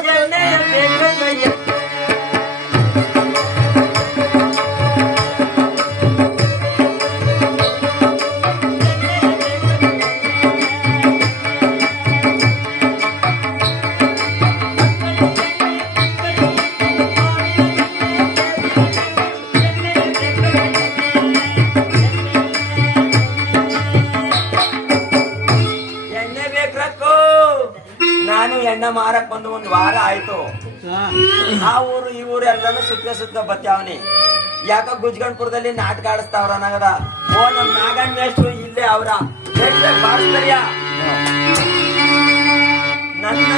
ಎಣ್ಣೆಯ ಬೇಕಂದ ಎಣ್ಣೆ. ಎಣ್ಣೆ ಬತ್ತಾವನಿ ಯಾಕ ಗುಜ್ಗಣ್ಪುರದಲ್ಲಿ ನಾಟಕ ಆಡಿಸ್ತಾವ್ರ ನಗದ ಓ ನಮ್ ನಾಗಣ್ಣ ಮೇಷ್ಟ್ರು ಇಲ್ಲೇ ಅವ್ರ. ಬಾರಿಸ್ತಾರ್ಯ ನನ್ನ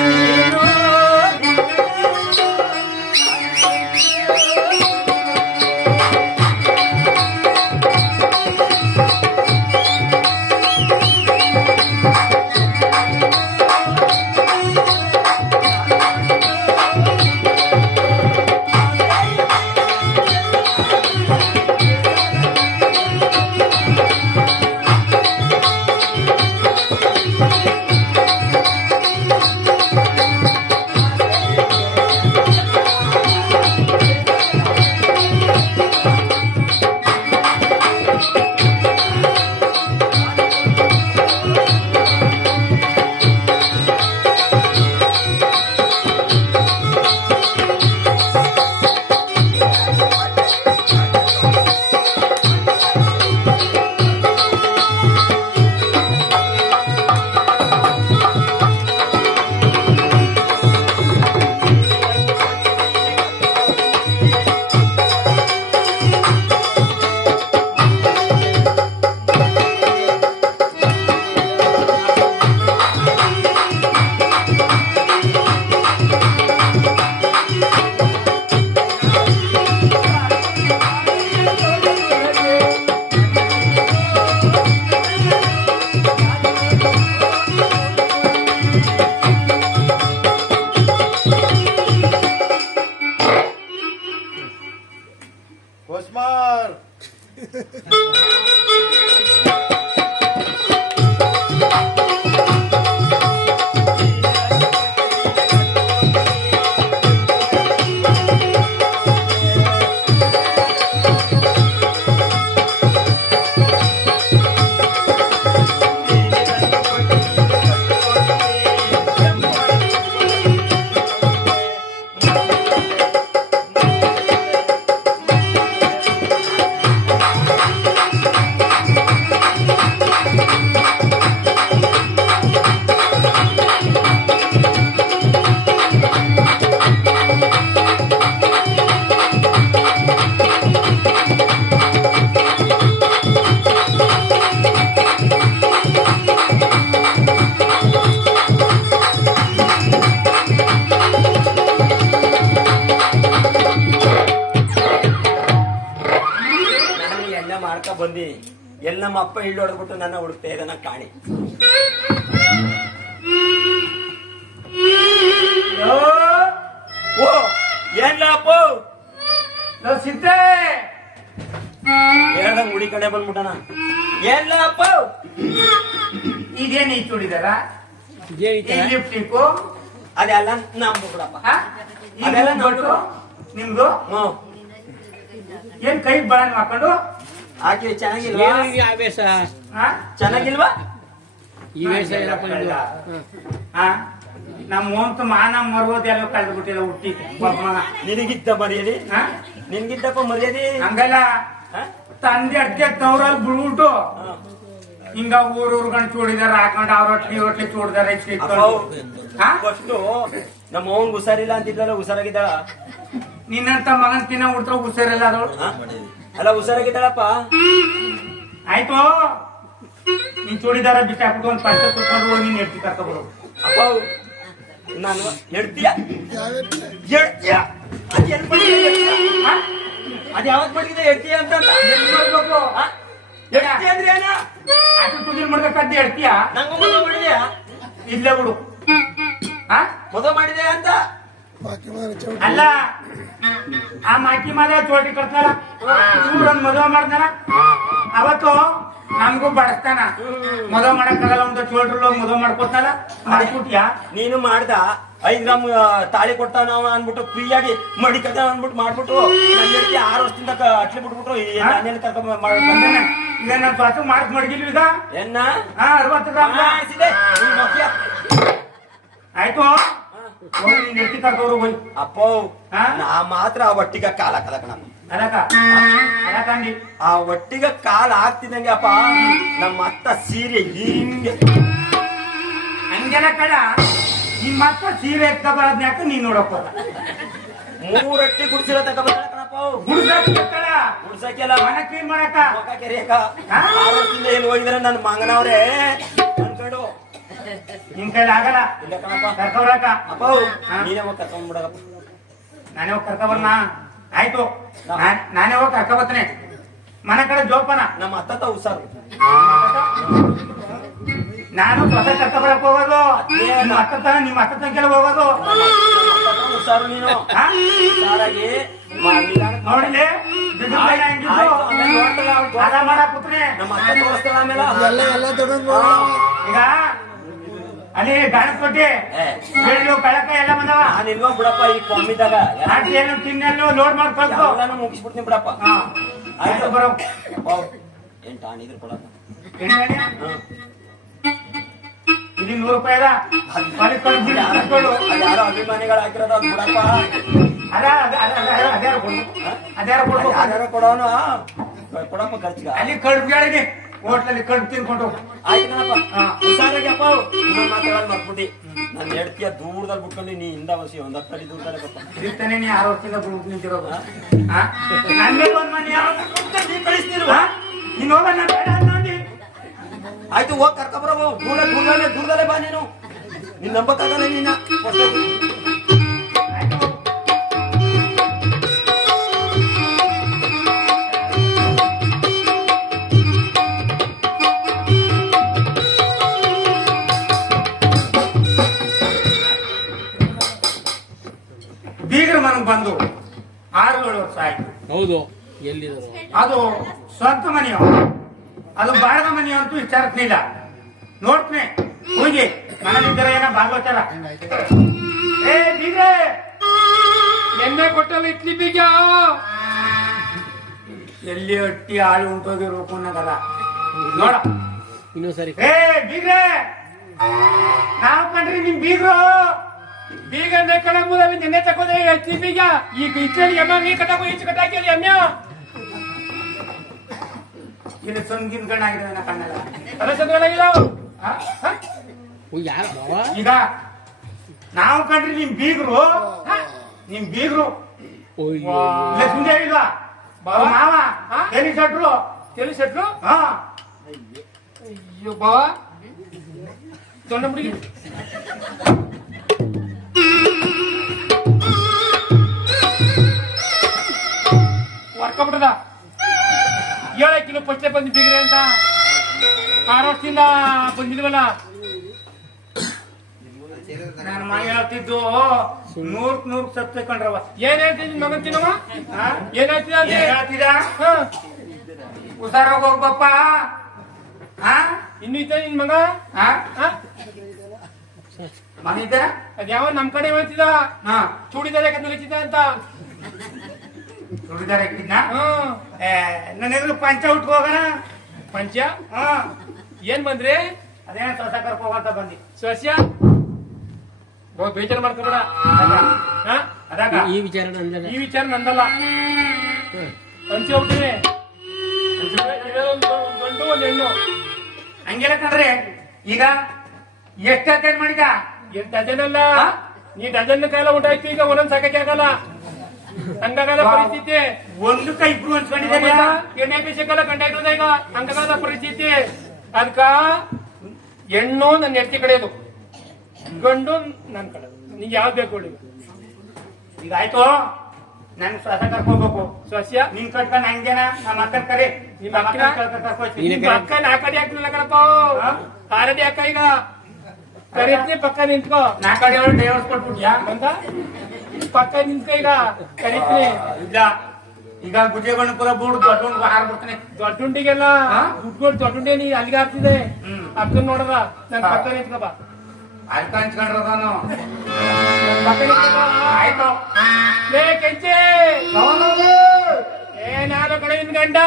ಅಪ್ಪ ಇಳ್ಳು ಹೊಡೆದ್ಬಿಟ್ಟು ನನ್ನ ಹುಡುಕ್ತಾ ಇದನ್ನ ಕಾಣಿ. ಓ ಏನ್ಲ ಅಪ್ಪ ಸಿದ್ದೆ ಹೇಳ್ದಂಗ್ ಹುಡಿ ಕಡೆ ಬಂದ್ಬಿಟ್ಟಣ. ಏನ್ಲ ಅಪ್ಪ ಇದೇನು ಈ ಚೂಡಿದಾರ ಈ ಲಿಪ್ಟಿಕ್ಕು ಅದೆಲ್ಲ ನಮ್ದು ಬಿಡಪ್ಪ ಅದೆಲ್ಲ ಬೊಟ್ಟು ನಿಮ್ದು? ಹ್ಮ್. ಏನ್ ಕೈ ಬಳ ಹಾಕೊಂಡು ಹಾಕಿ ಚೆನ್ನಾಗಿಲ್ವಾ ಆವೇಶ ಆ? ಚೆನ್ನಾಗಿಲ್ವಾ ಈ ವೇಷ ಏನಪ್ಪ ನಿಮ್ದು? ಆ? ನಮ್ಮ ಓಂತ ಮಾನ ಮರೋದೆಲ್ಲ ಕಳೆದು ಬಿಟ್ಟಿಲ್ಲ ಹುಟ್ಟಿ ಒಬ್ಬನ. ನಿನಗಿದ್ದ ಮರ್ಯಾದೆ ಹಾ? ನಿನ್ಗಿದ್ದಪ್ಪ ಮರ್ಯಾದೆ ಹಂಗಲ್ಲ ತಂದೆ ಅಡ್ಗೆ ತವ್ರಲ್ಲಿ ಬಿಡ್ಬಿಟ್ಟು ಹ. ಹಿಂಗ ಊರ್ ಊರ್ಗಂಡ್ ಚೂಡಿದಾರ ಹಾಕೊಂಡು ಅವ್ರ ಹೊಟ್ಲಿ ಹೊಟ್ಲಿ ಚೂಡಿದಾರ ಫಸ್ಟು ನಮ್ಮ ಅವ್ನ್ ಹುಷಾರಿಲ್ಲ ಅಂತಿದ್ಲಲ್ಲ ಹುಷಾರಾಗಿದ್ದಾಳ ನಿನ್ನಂತ ಮಗನ್ ತಿನ್ನ ಉಡ್ತಾವ ಹುಷಾರಿಲ್ಲ ಅದು? ಅಲ್ಲ ಹುಷಾರಾಗಿದ್ದಾಳಪ್ಪ? ಆಯ್ತು. ನೀನ್ ಚೂಡಿದಾರ ಬಿಟ್ಟು ಹಾಕ್ಬಿಟ್ಟು ಒಂದ್ ಪಂಚ ಕುತ್ಕೊಂಡು ಹೋಗಿ ನೀನ್ ಹೆಡ್ತಿ ಕರ್ಕೊಬರು ಅಪ್ಪ ನಾನು ಹೆಡ್ತೀಯ ಎಡ್ತೀಯ ಅದ್ ಎಲ್? ಅದ್ ಯಾವತ್ ಮಡಗಿದೆ ಹೆಡ್ತೀಯ ಅಂತ ಮಾಡ್ಬೇಕು? ಎಡ್ತೀಯ ಅಂದ್ರೆ ಏನ? ಅದು ತುದಿಲ್ ಮಾಡ್ಬೇಕಂತ ಹೇಳ್ತೀಯ? ನಂಗೂ ಮದುವೆ ಮಾಡಿದ್ಯಾ? ಇಲ್ಲೇ ಬಿಡು. ಹಾ? ಮದುವೆ ಮಾಡಿದೆ ಅಂತ? ಅಲ್ಲ ಆ ಮಾಕಿ ಮಾದ ಚೋಟಿ ಕಟ್ತಾರ. ಇವ್ರೊಂದ್ ಮದುವೆ ಮಾಡ್ತಾರ. ಅವತ್ತು ನಮ್ಗೂ ಬಡಸ್ತಾನ. ಮದುವೆ ಮಾಡಕ್ಕಾಗಲ್ಲ ಒಂದು ಚೋಟ್ರಲ್ಲ ಮದುವೆ ಮಾಡ್ಕೊತಾರ ಮಾಡ್ಕೊಟ್ಯಾ ನೀನು ಮಾಡ್ದ. ಐದ್ ಗ್ರಾಮ್ ತಾಳಿ ಕೊಡ್ತಾನ ಅನ್ಬಿಟ್ಟು ಫ್ರೀಯಾಗಿ ಮಡಿಕದ ಅನ್ಬಿಟ್ಟು ಮಾಡ್ಬಿಟ್ಟು ನನ್ನ ಹೆಂಡ್ತಿ ಆರು ವರ್ಷದಿಂದ ಅಟ್ಲಿ ಬಿಟ್ಬಿಟ್ಟು ಈ ನಾನೇನು ಕರ್ಕೊಂಡ್ ಮಾಡ್- ಬಂದೇನೆ. ಈಗ ನನ್ನ ಮಾರ್ಕ್ ಮಡಗಿಲ್ವ ಈಗ. ಎನ್ನ? ಹಾ ಅರವತ್ತು ಗ್ರಾಮ್. ಆಯ್ತು. ಹೋಗಿ ಕರ್ಕೊಂಡು ಹೋಗಿ ಅಪ್ಪೋ ನಾ ಮಾತ್ರ ಆ ಒಟ್ಟಿಗ ಕಾಲ ಹಾಕಲ್ಲ ನಾನು ಆ ಒಟ್ಟಿಗ ಕಾಲ ಹಾಕ್ತಿದಂಗೆ ಅಪ್ಪ ನಮ್ಮ ಅತ್ತ ಸೀರೆ ಹಿಂಗೆ ಹಂಗೆಲ್ಲ ಕಡ ನಿಮ್ಮ ಅತ್ತ ಸೀರೆ ಎತ್ತ ಬರೋದ್ ಯಾಕೆ ನೀನ್ ನೋಡಪ್ಪ ಮೂರಟ್ಟಿ ಗುಡಿಸಿರೋ ತಕ ಬರ್ತಾಳೆ ಕಣಪ್ಪ ಅವು. ಗುಡ್ಸಕ್ಕೆ ಕಳ ಗುಡ್ಸಕ್ಕೆಲ್ಲ ಮನೆ ಕ್ಲೀನ್ ಹಾ? ಆರು ಏನ್ ಹೋಗಿದ್ರೆ ನನ್ನ ಮಂಗನವ್ರೆ? ನಿನ್ ಕೈಲಿ ಆಗಲ್ಲ. ಹಾ? ನೀನೇ ಹೋಗಿ ಕರ್ಕೊಂಡ್ಬಿಡಪ್ಪ ನಾನೇ ಹೋಗಿ ಕರ್ಕೊಬರ್ನ? ಆಯ್ತು. ನಾನ್- ಹೋಗಿ ಕರ್ಕೊಬರ್ತೀನಿ. ಮನೆ ಕಡೆ ಜೋಪಾನ. ನಮ್ಮ ಅತ್ತ ಹುಷಾರು. ನಾನು ಹೊಸ ಕರ್ಕೊಬರಕ್ ಹೋಗೋದು. ನಿಮ್ಮ ಅತ್ತ ತನ ನಿಮ್ಮ ಅತ್ತ ತಂಕೆಲ್ಲ ಹೋಗೋದು. ಹುಷಾರು ನೀನು. ನೋಡಿದೆ ಮಾಡಕ್ ಕೂತ್ರೆ. ನಮ್ಮ ಅತ್ತ ತೋರಿಸ್ತಾಳ ಆಮೇಲೆ. ಎಲ್ಲ ಎಲ್ಲ ದೊಡ್ಡ ಈಗ ಅಲ್ಲಿ ಗಣಪತಿ ಕೊಟ್ಟಿ ಕಳಕ ಬೆಳ್ಳು ಬೆಳಕ ಎಲ್ಲ ಬಂದವ ನಾನ್ ಇಲ್ವಾ ಬಿಡಪ್ಪ ಈ ಕೊಮ್ಮಿದಾಗ ನಾಟಿ ಏನು ತಿನ್ನೆಲ್ಲೋ ಲೋಡ್ ಮಾಡ್ಕೊಂಡು ನಾನು ಮುಗಿಸ್ಬಿಡ್ತೀನಿ ಬಿಡಪ್ಪ ಆಯ್ತು ಬರೋ ಅಪ್ಪ ಏನ್ ಟಾಣಿದ್ರು ಕೊಡಪ್ಪ ಇಲ್ಲಿ ನೂರು ರೂಪಾಯಿ ಅದ ಬರೀ ಕಳ್ಸಿ ಯಾರೋ ಅಭಿಮಾನಿಗಳು ಹಾಕಿರೋದು ಅದ್ ಬಿಡಪ್ಪ ಅದ ಅದ ಅದ ಅದ ಕೊಡು ಅದ್ಯಾರು ಕೊಡ್ಬೇಕು ಯಾರ್ಯಾರೋ ಕೊಡೋನು ಕೊಡಪ್ಪ ಖರ್ಚಿಗೆ ಅಲ್ಲಿ ಕಡುಬು ಹೇಳಿನಿ ಹೋಟ್ಲಲ್ಲಿ ಕಣ್ ತಿನ್ಕೊಂಡು ಆಯ್ತು ಕಣಪ್ಪ. ಹಾ. ಹುಷಾರಾಗಿ ಅಪ್ಪ. ಇನ್ನೊಂದ್ ಮಾತಾಡೋದು ಮರ್ಬಿಟ್ಟಿ ನನ್ನ ಹೆಡ್ತಿಯ ದೂರದಲ್ಲಿ ಬಿಟ್ಕೊಂಡು ನೀ ಹಿಂದ ವಸಿ ಒಂದ್ ಹತ್ತಡಿ ದೂರದಲ್ಲಿ ಬರ್ತಾನೆ ಇರ್ತಾನೆ ನೀ ಆರು ವರ್ಷದಿಂದ ನಿಂತಿರೋದು. ಹಾ? ನನ್ ಮೇಲೆ ಒಂದ್ ಮನೆ ಯಾರೋ ನೀ ನೀನ್ ಕಳಿಸ್ತಿಲ್ವಾ ನೀನ್ ಹೋಗ ನಾನು ಬೇಡ ಅನ್ನೋದಿ. ಆಯ್ತು ಹೋಗ್ ಕರ್ಕೊಬರವು ದೂರ ದೂರದಲ್ಲೇ ದೂರದಲ್ಲೇ ಬಾ ನೀನು. ನಿನ್ ನಂಬಕ್ಕಾಗಲ್ಲ ನಿನ್ನ. ಹೌದು. ಎಲ್ಲಿದ್ದಾರೆ ಅದು ಸ್ವಂತ ಮನೆಯೋ? ಅದು ಬಾಡದ ಮನೆಯೋ ಅಂತೂ ವಿಚಾರಿಸ್ಲಿಲ್ಲ ನೋಡ್ತೀನಿ. ಹೋಗಿ ಮನೆಯಿದ್ದರೆ ಏನೋ ಭಾಗವತಾರ ಏ ಬೀಗ್ರೆ! ಎಣ್ಣೆ ಕೊಟ್ಟಲ್ಲ ಇಟ್ಲಿ ಬೀಜ ಎಲ್ಲಿ ಅಟ್ಟಿ ಆಳು ಉಂಟೋಗಿರ್ಬೇಕು ಅನ್ನೋದಲ್ಲ ನೋಡ. ಇನ್ನೊಂದ್ಸರಿ ಏ ಬೀಗ್ರೆ! ನಾವು ಕಂಡ್ರಿ ನಿಮ್ ಬೀಗ್ರು. ಬೀಗ ಕಡ ಮುದ ನೆನ್ನೆ ತಕೋದೆ ಎತ್ತಿ ಬೀಗ ಈಗ ಇಚ್ಚಲ್ಲಿ ಎಮ್ಮ ನೀ ಕಟ್ಟಾಕೋ ಈಚೆ ಕಟ್ಟಾಕಿ ಎಮ್ಮ ಇಲ್ಲಿ ಸಂಗಿನ ಆಗಿದೆ ನನ್ನ ಕಣ್ಣಲ್ಲ ಅಲ್ಲ ಚಂದ್ರನಾಗಿಲ್ಲ ಆ? ಯಾರ ಈಗ ನಾವು ಕಂಡ್ರಿ ನಿಮ್ ಬೀಗರು? ನಿಮ್ ಬೀಗರು ಅಯ್ಯೋ ಇಲ್ಲ? ಮಾವ ಹಾ? ಎಲ್ಲಿ ಸಟ್ರು ತಿಳಿಸಟ್ರು ಹಾ ಅಯ್ಯೋ ಬಾವ ದೊಡ್ಡ ಹುಡುಗಿ ವರ್ಕಬಿಟ್ಟದ ಏಳ ಕಿಲೋ ಪಚ್ಚೆ ಬಂದು ಬಿಗ್ರೆ ಅಂತ. ಆರು ವರ್ಷದಿಂದ ಬಂದಿಲ್ವಲ್ಲ ನಾನು ಮಗ ಹೇಳ್ತಿದ್ದು ನೂರ್ಕ್ ನೂರ್ ಸತ್ತು ಕಂಡ್ರವ ಏನ್ ಹೇಳ್ತೀನಿ ನಿನ್ ಮಗನ್ ತಿನ್ನವ? ಹಾ? ಏನ್ ಹೇಳ್ತಿದ ಹಾ. ಹುಷಾರಾಗಿ ಹೋಗ್ಬಪ್ಪ. ಇನ್ನು ಇದ್ದ ನಿನ್ ಮಗ? ಹಾ ಹಾ ಮನೆ ಇದ್ದಾರ ಅದ್ಯಾವ ನಮ್ ಕಡೆ ಹೇಳ್ತಿದ ಹಾ. ಚೂಡಿದಾರ ಕಲಿತಿದ್ದ ಅಂತ. ಹ್ಮ್. ಏ ನನ್ನ ಎದುರು ಪಂಚ ಉಟ್ಕೊ ಹೋಗೋಣ? ಪಂಚ? ಹಾ. ಏನ್ ಬಂದ್ರಿ? ಅದೇನ ಸ್ವಸ ಕರ್ಕೊ ಹೋಗಂತ ಬಂದಿ. ಸಸ್ಯ ಬೇಜಾರು ಮಾಡ್ಕೊಬೇಡ. ಹಾ? ಅದಾಗ? ಈ ವಿಚಾರ ನಂದಲ್ಲ. ಈ ವಿಚಾರ ನಂದಲ್ಲ. ಪಂಚ ಹೋಗ್ತೀನಿ. ಒಂದು ಗಂಡು ಒಂದು ಹೆಣ್ಣು. ಹಂಗೆಲ್ಲ ಕಂಡ್ರೆ ಈಗ ಎಷ್ಟು ಅಟೆಂಡ್ ಮಾಡಿದ ಎಷ್ಟು ಡಜನ್ ಅಲ್ಲ? ನೀ ಡಜನ್ ಕಾಲ ಆಯ್ತು ಈಗ ಒಂದೊಂದ್ ಸಾಕಕ್ಕೆ ಆಗಲ್ಲ. ಹಂಗಾಗಲ್ಲ ಪರಿಸ್ಥಿತಿ. ಒಂದು ಕೈ ಇಬ್ರು ಹಂಚ್ಕೊಂಡಿದ್ದಾರೆ. ಎಣ್ಣೆ ಬೇಸಕ್ಕಲ್ಲ ಕಂಡಾಕ್ಟರ್ ಈಗ ಸಂಘಗಳ ಪರಿಸ್ಥಿತಿ. ಅದಕ್ಕ ಹೆಣ್ಣು ನನ್ನ ಹೆಂಡತಿ ಕಡೆಯದು ಗಂಡು ನನ್ ಕಡೆ ನಿಂಗೆ ಯಾವ್ದು ಬೇಕು ಈಗ ಆಯ್ತು. ನನ್ ಸ್ವಸ ಕರ್ಕೋಬೇಕು ಸಸ್ಯ ನಿನ್ ಕಟ್ಕೊಂಡ್ ಹಂಗೇನ? ನಮ್ಮ ಅಕ್ಕನ ಕರೆ. ನಿಮ್ಮ ಅಕ್ಕನ? ಅಕ್ಕನ ಪಕ್ಕ ನಾಲ್ಕಡಿ ಹಾಕ್ಲಿಲ್ಲ ಕಣಪ್ಪ? ಆರಡಿ ಅಕ್ಕ ಈಗ. ಕರೀತ್ನಿ ಪಕ್ಕ ನಿಂತ್ಕೋ. ನಾ ಕಡೆ ಅವ್ರು ಡೈವರ್ಸ್ ಕೊಟ್ಬಿಟ್ಯಾ? ಬಂದ? ಪಕ್ಕ ನಿಂತ ಈಗ. ಕರೀತೀನಿ ಇಲ್ಲ. ಈಗ ಗುಡ್ಡೆಗಣ್ಣಪುರ ಬೋರ್ಡ್ ದೊಡ್ಡ ಹಾರ್ಬಿಡ್ತಾನೆ ದೊಡ್ಡುಂಡಿಗೆಲ್ಲ ಹಾ? ದುಡ್ಡು ದೊಡ್ಡುಂಡಿ ನೀ ಅಲ್ಲಿಗೆ ಹಾಕ್ತಿದೆ. ಅಕ್ಕನ್ ನೋಡದ. ನನ್. ಪಕ್ಕ ನಿಂತ್ಕೋ ಬಾ. ಪಕ್ಕ ಆಯ್ತು. ಲೇ ಕೆಂಚೆ! ಯಾವಾಗಲೇ? ಏನಾದ ಕಡೆ ನಿನ್ ಗಂಡ?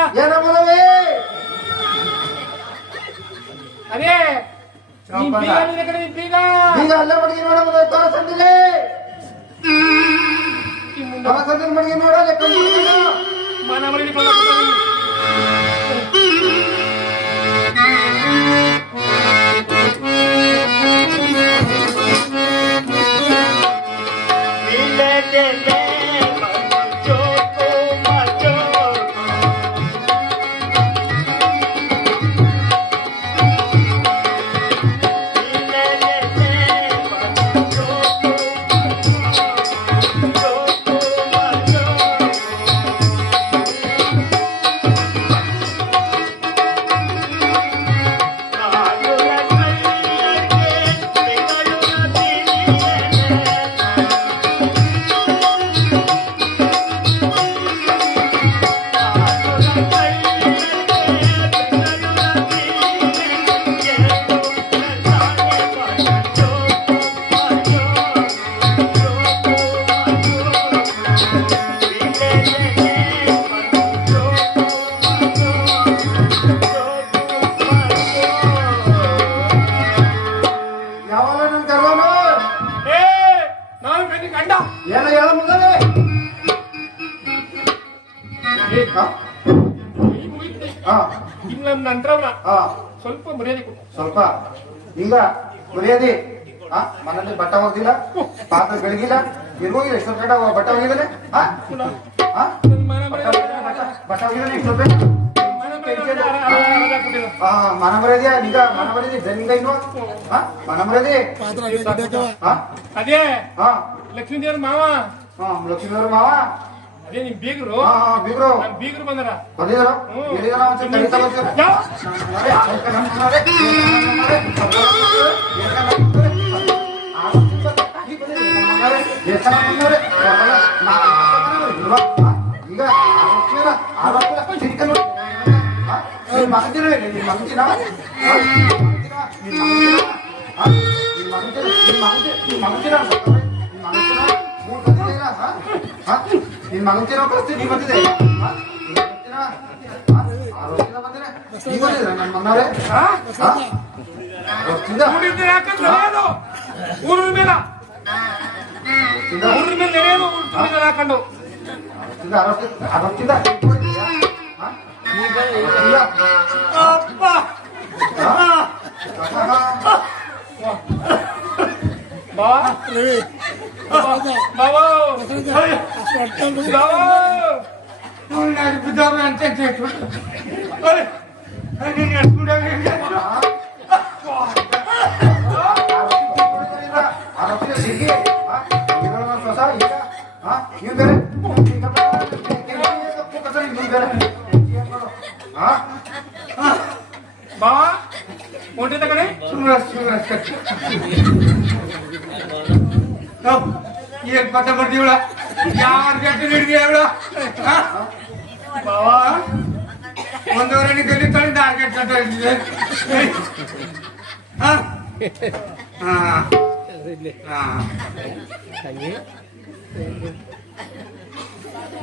ಅದೇ. ಬೀಗ ನಿನ್ನ ಕಡೆ ನಿನ್ ಬೀಗ. ಅಲ್ಲೇ ಬಡಗಿ ನೋಡಬಹುದು ತರ ಸಂದಿಲೆ ಈ ಮುಂದೆ ನೋಡಲ್ಲ ಪಾತ್ರ ಎಲ್ಲಿ ಹೋಗಿಲ್ಲ ಎಷ್ಟೊಂದು ಕಡೆ ಬಟ್ಟ ಹೋಗಿದ್ದಾನೆ ಬಟ್ಟ ಹೋಗಿದ್ದಾನೆ ಇಷ್ಟೊಂದು ಮನ ಇನ್ನು ಅದೇ ಲಕ್ಷ್ಮೀ ದೇವ್ರ ಮಾವ ಹಾ ಲಕ್ಷ್ಮೀನವ್ರ ಮಾವ ಅದೇ ನಿಮ್ ಬೀಗರು ಬೀಗ್ರು ಬೀಗರು ಬಂದಾರ ಒಂದ್ಸಲ ಕರೀತಾ ಬರ್ತೀರ ಯಾವ? ಈಗ ಮಗಂದಿರ ಮಗಂದಿನ ನಿನ್ ಮಗಂತಿರೋ ಪರಿಸ್ಥಿತಿ ನೀ ಬಂದಿದೆ ನೀ ಬಂದಿದ್ರೆ ನನ್ನ ಮನ್ನವರೇ ಊರಿನ ಯಾಕಂದ್ರೆ ನಡೆಯೋದು ಊರಿನ ಮೇಲೆ ಊರಿನ ಮೇಲೆ ನಡೆಯೋದು ಊರಿನ ಹಾಕೊಂಡು ಅರವತ್ತಿಂದ ಅಪ್ಪ ಬಾ ಬಾವ ಬಾವ ಬಿದ್ದವ್ರು ಅಂತ ನೀನು ಎತ್ಕೊಂಡೋಗಿ ಬಾವ ಹೊಂಟಿದ್ದ ಕಡೆ ಏನ್ ಪಟ್ಟ ಬರ್ತೀವಳ ಯಾರ ಗಟ್ಟಿ ಹಿಡಿದಿ ಅವಳ ಬಾವ ಒಂದೂವರೆ ಗಲ್ಲಿ ತೊಳೆದು ಆರು ಗಂಟೆ ಗಂಟೆ ಹಿಡಿದಿದೆ ಹಾ ಹಾ ಹಾ ತಂಗಿ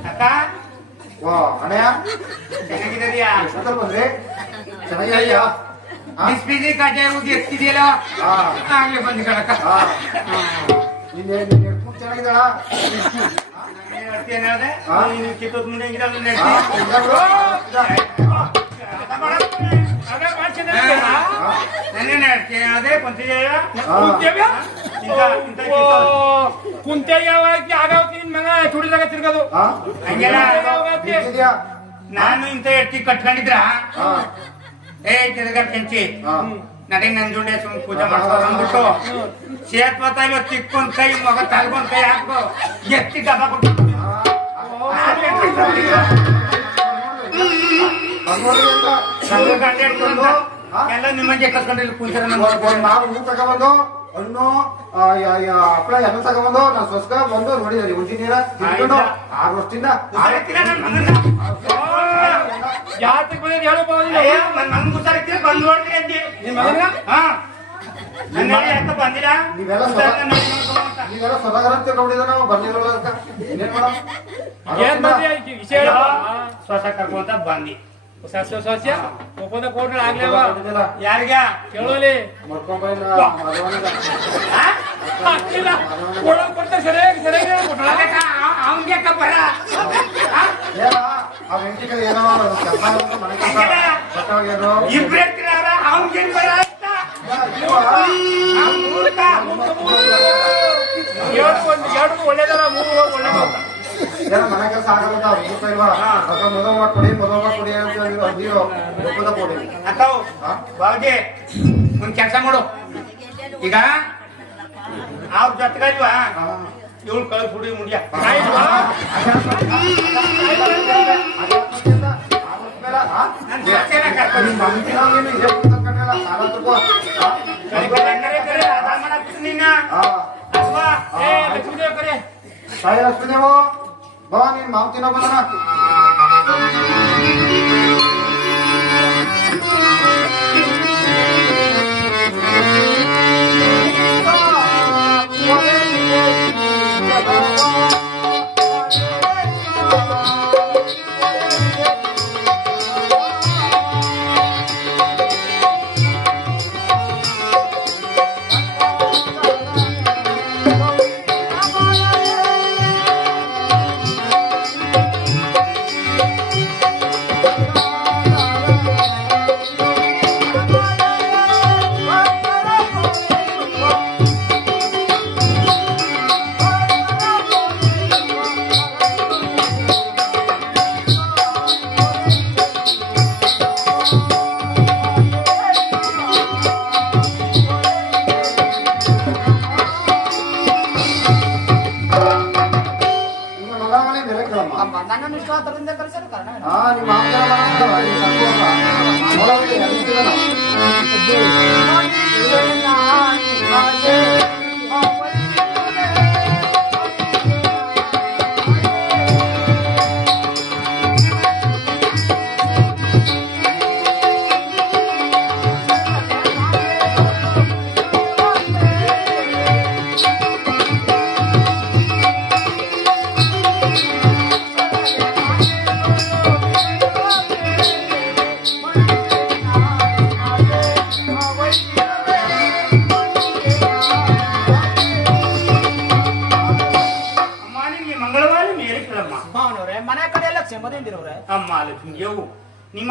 ಅಕ್ಕ ವಾ ಅಣ್ಣಯ್ಯ ಚೆನ್ನಾಗಿದ್ದೀಯಾ ಎಷ್ಟೊತ್ತಲ್ಲಿ ಬಂದ್ರಿ ಚೆನ್ನಾಗಿದೆಯಾ ಬಿಸಿ ಬಿಸಿ ಕಟ್ಟೆ ಹೋಗಿ ಎತ್ತಿದೆಯಲ್ಲ ಹಾ ಆಗ್ಲೇ ಬಂದು ಕಣಕ್ಕ ಹಾ ನಿನ್ನೆ ನಿನ್ನೆ ಎಡ್ಕೊಂಡು ಚೆನ್ನಾಗಿದ್ದಾಳ ಹಾ? ಕಿತ್ತೋದ್ ಮುಂದೆ ಹೆಂಗಿರಲ್ಲ ಹಾ, ಇಲ್ಲ ಬಿಡು. ಅದೇ ಮಾಡ್ಸಿದ ಅದೇ ಕೊಂತಿದೆಯಾ ಹಾ. ಕುಂತೇವ್ಯ ಇಂತ ಇಂತ ಕುಂತೆ ಯಾವಾಗ ಆಗಾವ ನಿನ್ ಮಗ ಚುಡಿದಾಗ ತಿರ್ಗೋದು. ನಾನು ಇಂತ ಎತ್ತಿ ಕಟ್ಕೊಂಡಿದ್ರ? ಏ ತಿರ್ಗ ಕೆಂಚಿ. ನಡೀ ನಡಿ ನನ್ ಜೋಡಿ ಸುಮ್ ಪೂಜೆ ಮಾಡ್ಕೊಂಡು ಅಂದ್ಬಿಟ್ಟು ಸೇತ್ವತ ಇವತ್ತು ತಿಕ್ಕೊಂದ್ ಕೈ ಮಗ ತಲ್ಗೊಂದ್ ಕೈ ಹಾಕೋ ಎತ್ತಿ ಡಬ್ಬ ಕೊಟ್ಟು? ಎಲ್ಲ ನಿಮಗೆ ಕರ್ಕೊಂಡಿಲ್ಲ ಪೂಜೆ ನಾವು ತಗೊಬಂದು ಹಣ್ಣು ಹಪ್ಪಳ ಎಲ್ಲ ತಗೊಬಂದು ನಾ ಸ್ವಸ್ಕ ಬಂದು ನೋಡಿದ್ರಿ ಉಂಟಿ ನೀರ ತಿನ್ಕೊಂಡು ಆರು ವರ್ಷದಿಂದ. ಜಾತಕ್ಕೆ ಬಂದ್ರೆ ಹೇಳು ನೀನು. ಬಂದ್ ಮಗನ? ಹಾ. ನನ್ನ ಬಂದಿಲ್ಲ? ನೀವೆಲ್ಲ ಅಂತ. ಸದಾಗರ ಅಂತ ತಿಳ್ಕೊಂಡಿದ್ದ ನಾವು ಬಂದಿರೋಲ್ಲ ಮಾಡಮ್ ಏನ್ ಬಂದಿ? ವಿಷಯ ಸ್ವಸ ಕರ್ಕೊಂತ ಬಂದಿ. ಹೊಸ ಸಸ್ಯ? ಒಪ್ಪಂದ ಕೊಟ್ರೆ ಆಗ್ಲೇವ ಯಾರಿಗ ಕೇಳೋಲಿ. ಮಾಡ್ಕೊಂಬೈನ ಮದುವನಿಗ ಆಗ್ಲಿಲ್ಲ. ಕೊಡೋಕ್ ಕೊಡ್ತಾ ಸರಿಯಾಗಿ ಸರಿಯಾಗಿ ಅವನ್ಗೆ ಬರ. ಇಬ್ರು ಅವನ್ಗೆ. ಎರಡು ಒಂದು ಎರಡು ಒಳ್ಳೇದಲ್ಲ ಮೂರು. ಆಗಲ್ಲ ಗೊತ್ತಾ ಇಲ್ವಾ ಅದ್ರ ಮದುವೆ ಮಾಡ್ಕೊಡಿ ಮದುವೆ ಅಂತ ಹೇಳಿದ್ರು ಅದಿರೋ ಒಪ್ಪದ ಕೊಡಿ ಅಕ್ಕವು ಹಾ? ಬಾವುಜಿ ಒಂದ್ ಕೆಲಸ ಮಾಡು ಈಗ ಅವ್ರ ಜೊತೆಗಲ್ವಾ. ಇವಳು ಕಳಿಸ್ಬಿಡಿ ಏ, ಲಕ್ಷ್ಮೀದೇವ ಕರೆ. ಲಕ್ಷ್ಮೀದೇವು. ಬಾ ನೀನ್ ಮಾವು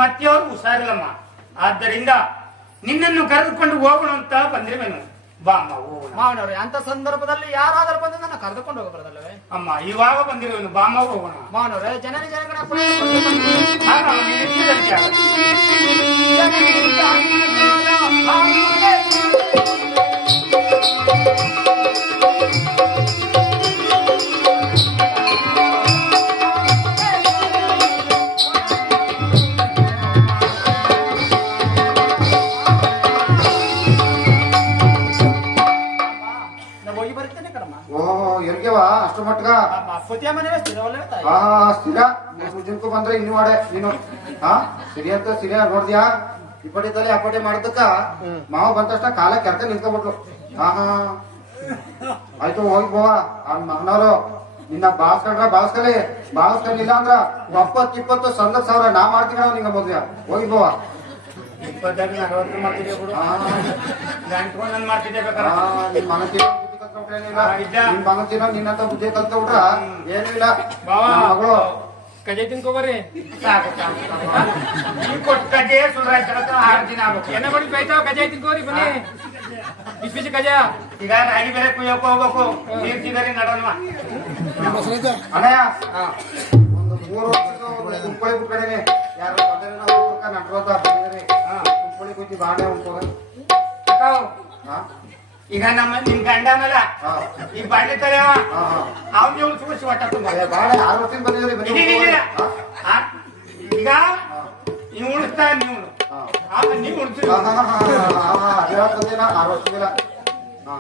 ನಿಮ್ಮ ಅತ್ತೆಯವರು ಹುಷಾರಿಲ್ಲಮ್ಮ. ಆದ್ದರಿಂದ ನಿನ್ನನ್ನು ಕರೆದುಕೊಂಡು ಹೋಗೋಣ ಅಂತ ಬಂದಿರುವೆನು ಬಾ ಅಮ್ಮ ಹೋಗೋಣ. ಮಾವನವ್ರೆ ಅಂತ ಸಂದರ್ಭದಲ್ಲಿ ಯಾರಾದರೂ ಬಂದು ನನ್ನ ಕರೆದುಕೊಂಡು ಹೋಗಬಾರದಲ್ಲವೇ? ಅಮ್ಮ ಇವಾಗ ಬಂದಿರುವೆನು ಬಾ ಅಮ್ಮ ಹೋಗೋಣ. ಮಾವನವ್ರೆ ಜನರ ಆಗ. ನಾವು ಹಾ ಸ್ಥಿರ ಮುಜುನ್ಕು ಬಂದ್ರೆ ಇನ್ನು ಮಾಡೆ ನೀನು. ಹಾ ಸಿರಿ ಅಂತ ಸಿರಿ ನೋಡ್ದ್ಯಾ? ಇಪ್ಪಡಿ ತಲೆ ಅಪ್ಪಡಿ ಮಾಡ್ದಕ್ಕ ಮಾವ ಬಂದ ತಕ್ಷಣ ಕಾಲ ಕೆರ್ಕ ನಿಂತ್ಕೊಬಿಟ್ಲು ಹಾ ಹಾ. ಆಯ್ತು ಹೋಗಿ ಬೋವ ಅವ್ನ ಮಗನವರು. ನಿನ್ನ ಬಾಳ್ಸ್ಕೊಂಡ್ರ ಬಾಸ್ಕಲಿ ಬಾಳ್ಸ್ಕೊಂಡಿಲ್ಲ ಅಂದ್ರ ಒಪ್ಪತ್ತು ಇಪ್ಪತ್ತು ಸಂದ ಸಾವಿರ ನಾ ಮಾಡ್ತೀನಿ ನಿಂಗ ಮದ್ವೆ ಹೋಗಿ ಬೋವ ಇಪ್ಪತ್ತಾಗ ನಲವತ್ತು ಮಾಡ್ತಿದ್ದೆ ಬಿಡು. ಮಾಡ್ತಿದ್ದೆ ಹಾ, ನಿನ್ ಮಗನ್ ತಿನ್ನೋ ನಿನ್ನಂತ ಬುದ್ಧಿ ಕಲ್ತ್ಕೊಂಡ್ರ ಏನೂ ಇಲ್ಲ. ಮಗಳು. ಕಜೆ ತಿನ್ಕೋಬರ್ರಿ. ಸಾಕು ಸಾಕು ಕೊಟ್ಟ ಕಡ್ಡೆ ಸುಳ್ರಾಯ್ತು ಆರು ದಿನ ಆಗ್ಬೇಕು. ಎಣ್ಣೆ ಬಡಿ ಬೈತಾವ ಕಜೆ ತಿನ್ಕೋರಿ ಬನ್ನಿ. ಬಿಸಿ ಬಿಸಿ ಕಜ. ಈಗ ರಾಗಿ ಬೇರೆ ಕುಯ್ಯಕ್ ಹೋಗ್ಬೇಕು. ನೀರ್ ತಿಂದರೆ ನಡೋಣ ಅಣ್ಣಯ್ಯ ಒಂದು ಮೂರು ವರ್ಷದ ಕುಂಪಳಿ ಕಡೆನೆ ಯಾರು ಬಂದಿದ್ದಾರೆ ಕುಂಪಳಿ ಕುಂತಿ ಬಾಂಡೆ ಉಂಟು. ಹಾ. ಈಗ ನಮ್ಮ ನಿನ್ ಗಂಡನಲ್ಲ ಈ ಬಾಂಡೆ ತಲೆವ ಅವ್ನ ನೀವು ಇಲ್ಲ. ಆ, ಈಗ ನೀವು ಉಳಿಸ್ತಾ ನೀವು. ಆಗ ನೀವು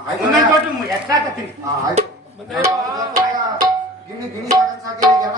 ಅಣ್ಣಯ್ಯ. ಕೊಟ್ಟು ಎಕ್ಸ್ಟ್ರಾ ಹಾಕತ್ತೀನಿ ಗಿಣ್ಣಿ ಗಿಣಿ ಸಾಕಂಗ್ ಸಾಕಿ ಎಲ್ಲ